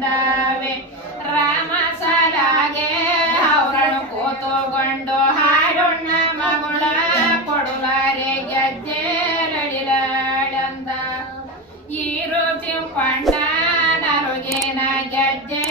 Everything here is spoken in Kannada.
ಾಮ ಸರಾಗೆ ಅವರನ್ನು ಕೂತುಗೊಂಡು ಹಾಡುಣ್ಣ ಮಗಳು ಕೊಡುಲಾರೆ ಗೆಜ್ಜೆ ರಡಿಲಂದ ಈರು ತಿಂಪ ನರುಗೇನ ಗೆದ್ದೆ